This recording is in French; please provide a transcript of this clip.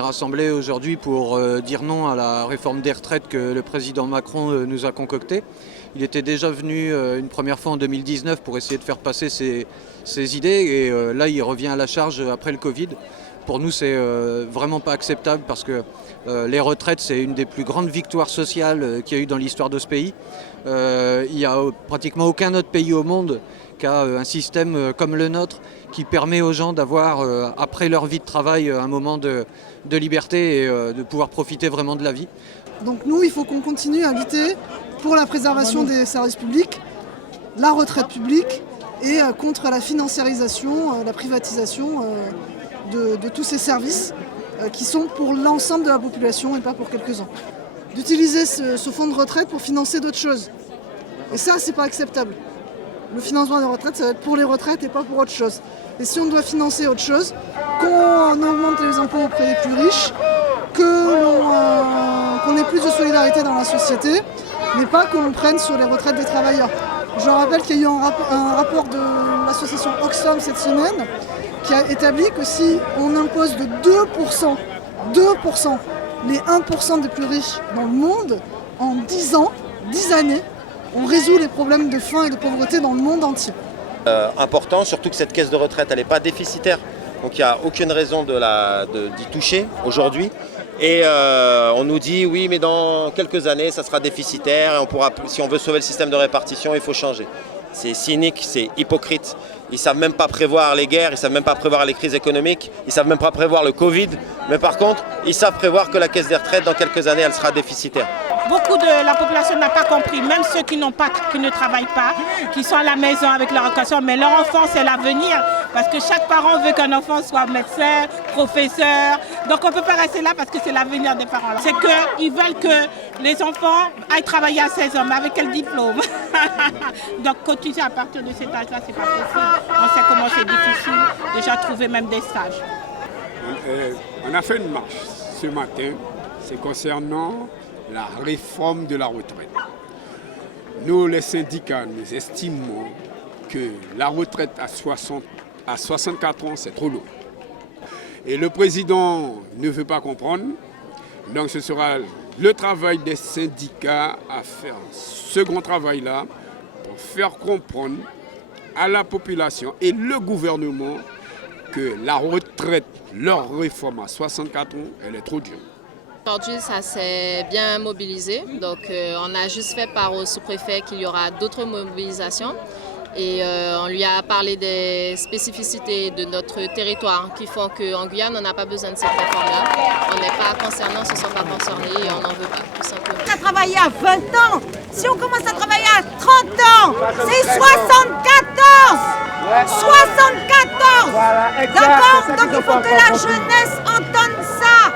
Rassemblés aujourd'hui pour dire non à la réforme des retraites que le président Macron nous a concoctée. Il était déjà venu une première fois en 2019 pour essayer de faire passer ses idées et là il revient à la charge après le Covid. Pour nous c'est vraiment pas acceptable parce que les retraites c'est une des plus grandes victoires sociales qu'il y a eu dans l'histoire de ce pays. Il n'y a pratiquement aucun autre pays au monde qui a un système comme le nôtre qui permet aux gens d'avoir, après leur vie de travail, un moment de liberté et de pouvoir profiter vraiment de la vie. Donc nous, il faut qu'on continue à lutter pour la préservation des services publics, la retraite publique et contre la financiarisation, la privatisation de tous ces services qui sont pour l'ensemble de la population et pas pour quelques-uns. D'utiliser ce fonds de retraite pour financer d'autres choses. Et ça, c'est pas acceptable. Le financement des retraites, ça va être pour les retraites et pas pour autre chose. Et si on doit financer autre chose, qu'on augmente les impôts auprès des plus riches, qu'on ait plus de solidarité dans la société, mais pas qu'on prenne sur les retraites des travailleurs. Je rappelle qu'il y a eu un rapport de l'association Oxfam cette semaine qui a établi que si on impose de 2%, les 1% des plus riches dans le monde, en 10 ans, 10 années, on résout les problèmes de faim et de pauvreté dans le monde entier. Important, surtout que cette caisse de retraite elle n'est pas déficitaire, donc il n'y a aucune raison d'y toucher aujourd'hui. Et on nous dit oui mais dans quelques années ça sera déficitaire et si on veut sauver le système de répartition il faut changer. C'est cynique, c'est hypocrite. Ils ne savent même pas prévoir les guerres, ils ne savent même pas prévoir les crises économiques, ils ne savent même pas prévoir le Covid. Mais par contre, ils savent prévoir que la caisse des retraites, dans quelques années, elle sera déficitaire. Beaucoup de la population n'a pas compris, même ceux qui ne travaillent pas, qui sont à la maison avec leur éducation, mais leur enfant c'est l'avenir. Parce que chaque parent veut qu'un enfant soit médecin, professeur. Donc on ne peut pas rester là parce que c'est l'avenir des parents. C'est qu'ils veulent que les enfants aillent travailler à 16 ans, mais avec quel diplôme? Donc cotiser à partir de cet âge-là, c'est pas possible. On sait comment c'est difficile, déjà trouver même des stages. On a fait une marche ce matin, c'est concernant la réforme de la retraite. Nous, les syndicats, nous estimons que la retraite à 64 ans, c'est trop lourd. Et le président ne veut pas comprendre, donc ce sera le travail des syndicats à faire ce grand travail-là pour faire comprendre à la population et le gouvernement que la retraite, leur réforme à 64 ans, elle est trop dure. Aujourd'hui, ça s'est bien mobilisé. Donc, on a juste fait part au sous-préfet qu'il y aura d'autres mobilisations. Et on lui a parlé des spécificités de notre territoire qui font qu'en Guyane, on n'a pas besoin de cette réforme-là. On n'est pas concernés, on ne se sent pas concernés et on n'en veut pas, tout simplement. On a travaillé à 20 ans. Si on commence à travailler à 30 ans, c'est 74. 74. D'accord? Donc il faut que la jeunesse entende ça.